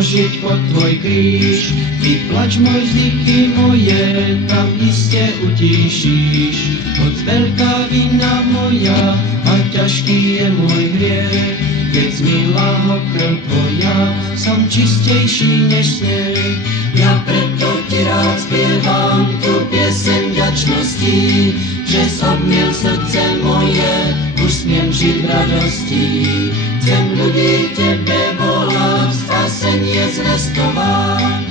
vložiť pod tvoj kríž. Ty plač môj vzdychy moje, tam iste utíšíš. Hoď veľká vina moja a ťažký je môj hriech, keď zmila ho krv tvoja, som čistejší než sneh. Ja preto ti rád spievam tú pieseň vďačnosti, že zobmil srdce moje, už smiem žiť v radosti. Chcem ľudí tebe volať, spasenie zvestovať,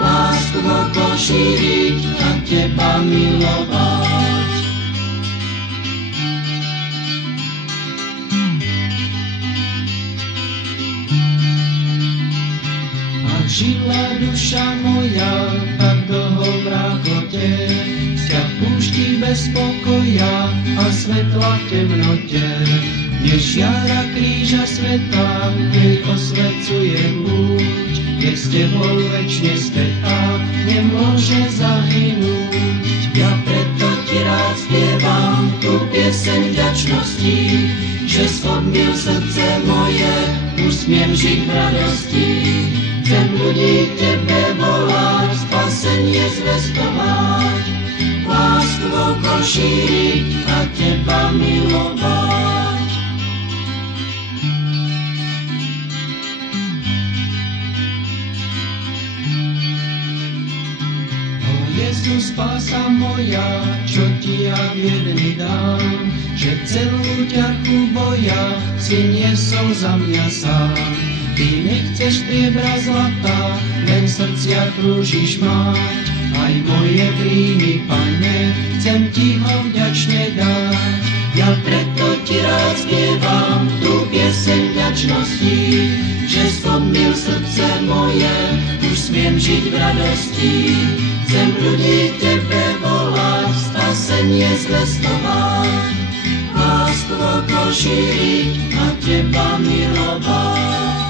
lásku okolo šíriť a teba milovať. Ak žila duša moja, tak dlho v mrákote, vzťah púšti bez pokoja a svetla v temnote. Než jara kríža sveta, jej osvecuje púť, je s tebou večne spätá, nemôže zahynúť. Ja preto ti rád spievam tú pieseň vďačnosti, že zhodnil srdce moje, už smiem žiť v radosti. Chcem ľudí tebe volať, spasenie zvestovať, lásku okolo šíriť a teba milovať. O Jezus, spása moja, čo ti ja vierný dám, že celú ťarchu boja si niesol za mňa sám. Ty nechceš striebra zlata, len srdcia túžiš mať. Aj moje príjmy, Pane, chcem ti ho vďačne dať. Ja preto ti rád spievam tú pieseň vďačnosti, že zhodnil srdce moje, už smiem žiť v radosti. Chcem ľudí tebe volať, spasenie zvestovať, lásku okolo šíriť a teba milovať.